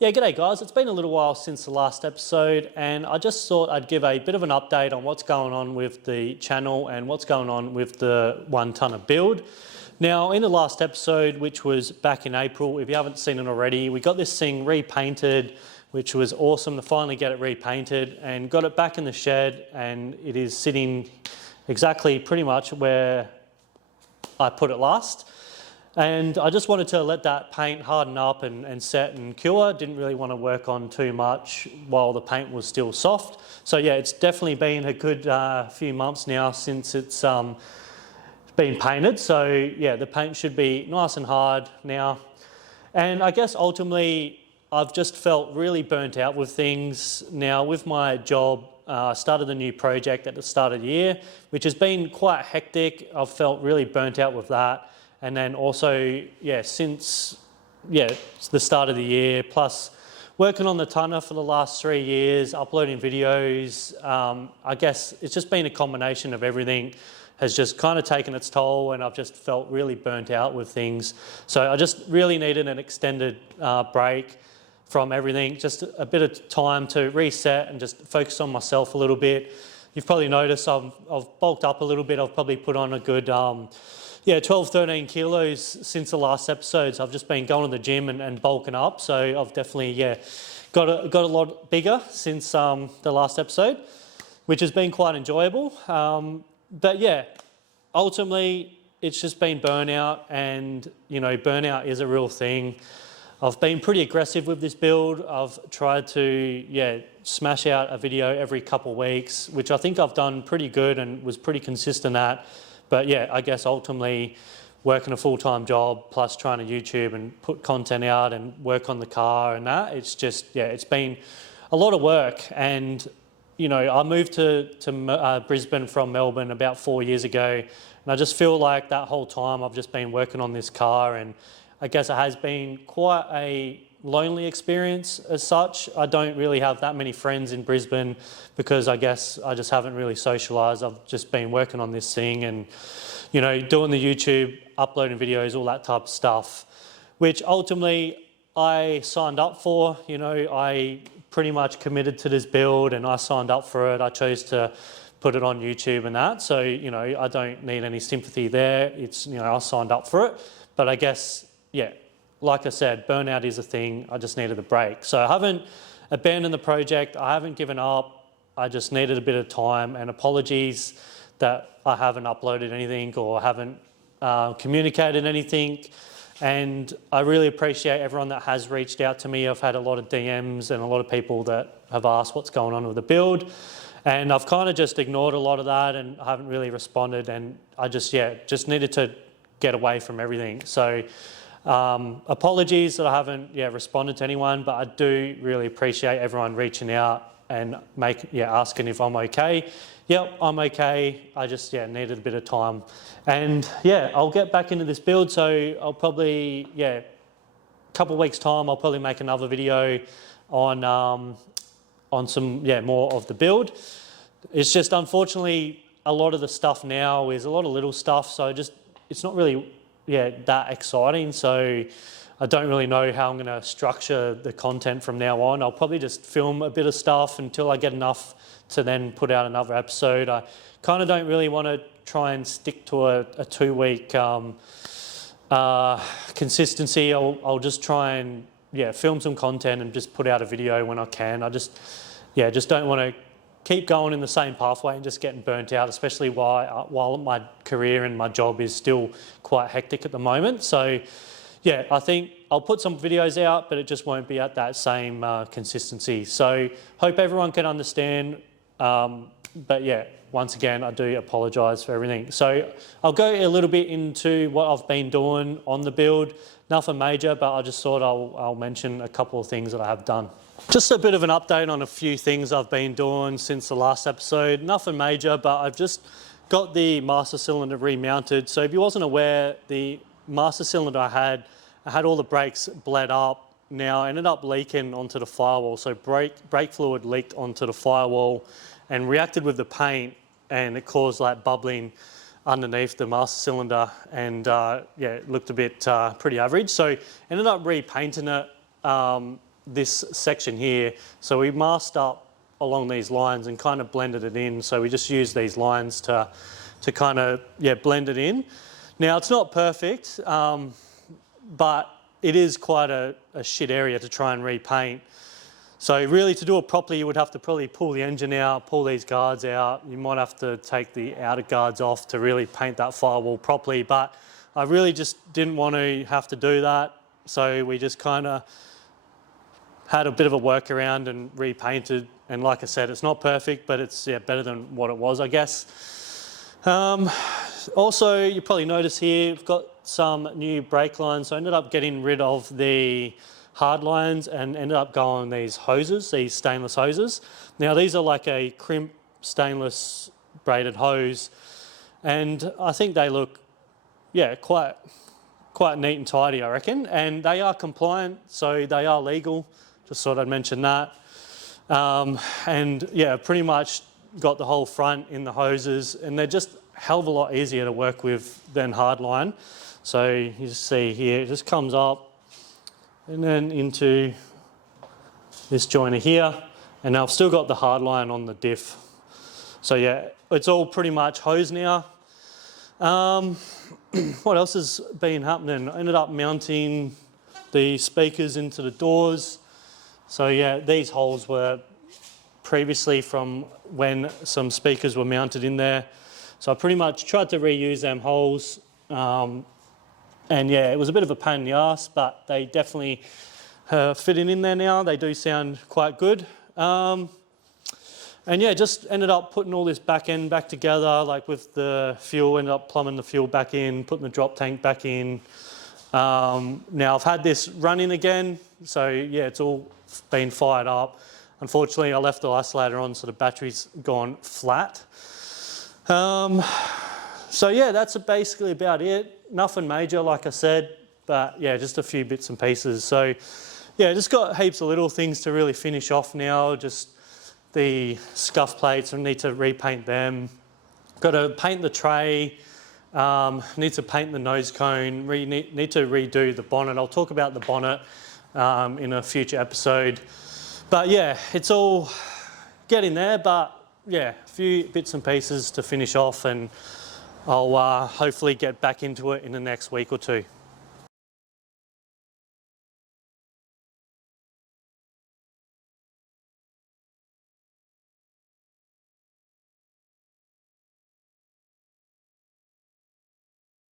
Yeah, g'day guys. It's been a little while since the last episode, and I just thought I'd give a bit of an update on what's going on with the channel and what's going on with the 1 tonner build. Now, in the last episode, which was back in April, if you haven't seen it already, we got this thing repainted, which was awesome to finally get it repainted, and got it back in the shed, and it is sitting exactly pretty much where I put it last. And I just wanted to let that paint harden up and set and cure. Didn't really want to work on too much while the paint was still soft. So yeah, it's definitely been a good few months now since it's been painted. So yeah, the paint should be nice and hard now. And I guess ultimately I've just felt really burnt out with things. Now with my job, I started a new project at the start of the year, which has been quite hectic. I've felt really burnt out with that. And then also, yeah, since the start of the year, plus working on the tonner for the last 3 years, uploading videos, I guess it's just been a combination of everything has just kind of taken its toll, and I've just felt really burnt out with things. So I just really needed an extended break from everything, just a bit of time to reset and just focus on myself a little bit. You've probably noticed I've bulked up a little bit. I've probably put on a good 12, 13 kilos since the last episodes. I've just been going to the gym and bulking up. So I've definitely, got a lot bigger since the last episode, which has been quite enjoyable. But yeah, ultimately it's just been burnout, and burnout is a real thing. I've been pretty aggressive with this build. I've tried to, smash out a video every couple of weeks, which I think I've done pretty good and was pretty consistent at. But yeah, I guess ultimately working a full-time job plus trying to YouTube and put content out and work on the car and that, it's just, it's been a lot of work. And, I moved to Brisbane from Melbourne about 4 years ago. And I just feel like that whole time I've just been working on this car, and I guess it has been quite a lonely experience as such. I don't really have that many friends in Brisbane because I guess I just haven't really socialised. I've just been working on this thing and, doing the YouTube, uploading videos, all that type of stuff, which ultimately I signed up for. I pretty much committed to this build and I signed up for it. I chose to put it on YouTube and that. So, I don't need any sympathy there. It's, I signed up for it. But I guess, like I said, burnout is a thing. I just needed a break. So I haven't abandoned the project. I haven't given up. I just needed a bit of time, and apologies that I haven't uploaded anything or haven't communicated anything. And I really appreciate everyone that has reached out to me. I've had a lot of DMs and a lot of people that have asked what's going on with the build. And I've kind of just ignored a lot of that and I haven't really responded. And I just needed to get away from everything. So apologies that I haven't responded to anyone, but I do really appreciate everyone reaching out and asking if I'm okay. Yep, I'm okay. I just needed a bit of time, and I'll get back into this build. So I'll probably a couple of weeks time I'll probably make another video on some more of the build. It's just unfortunately a lot of the stuff now is a lot of little stuff, so it's not really that exciting. So I don't really know how I'm going to structure the content from now on. I'll probably just film a bit of stuff until I get enough to then put out another episode. I kind of don't really want to try and stick to a 2-week consistency. I'll just try and film some content and just put out a video when I can. I just don't want to keep going in the same pathway and just getting burnt out, especially while my career and my job is still quite hectic at the moment. So I think I'll put some videos out, but it just won't be at that same consistency. So hope everyone can understand. But once again, I do apologise for everything. So I'll go a little bit into what I've been doing on the build. Nothing major, but I just thought I'll mention a couple of things that I have done. Just a bit of an update on a few things I've been doing since the last episode. Nothing major, but I've just got the master cylinder remounted. So if you wasn't aware, the master cylinder I had all the brakes bled up. Now I ended up leaking onto the firewall. So brake fluid leaked onto the firewall and reacted with the paint, and it caused like bubbling underneath the master cylinder, and it looked a bit pretty average. So ended up repainting it this section here. So we masked up along these lines and kind of blended it in. So we just use these lines to kind of, blend it in. Now it's not perfect, but it is quite a shit area to try and repaint. So really to do it properly, you would have to probably pull the engine out, pull these guards out. You might have to take the outer guards off to really paint that firewall properly. But I really just didn't want to have to do that. So we just kind of had a bit of a workaround and repainted. And like I said, it's not perfect, but it's better than what it was, I guess. Also, you probably notice here, we've got some new brake lines. So I ended up getting rid of the hard lines and ended up going these hoses, these stainless hoses. Now these are like a crimp stainless braided hose, and I think they look, quite neat and tidy, I reckon. And they are compliant, so they are legal. Just thought I'd mention that. And pretty much got the whole front in the hoses, and they're just a hell of a lot easier to work with than hardline. So you see here, it just comes up and then into this joiner here, and I've still got the hard line on the diff. So it's all pretty much hose now. What else has been happening? I ended up mounting the speakers into the doors. So these holes were previously from when some speakers were mounted in there. So I pretty much tried to reuse them holes. And it was a bit of a pain in the ass, but they definitely fitting in there now. They do sound quite good. Just ended up putting all this back end back together, like with the fuel, ended up plumbing the fuel back in, putting the drop tank back in. Now I've had this running again, so it's all been fired up. Unfortunately, I left the isolator on, so the battery's gone flat. That's basically about it. Nothing major, like I said, but just a few bits and pieces. So just got heaps of little things to really finish off now. Just the scuff plates, I need to repaint them. Got to paint the tray, need to paint the nose cone, need to redo the bonnet. I'll talk about the bonnet in a future episode. But it's all getting there, but a few bits and pieces to finish off, and I'll hopefully get back into it in the next week or two.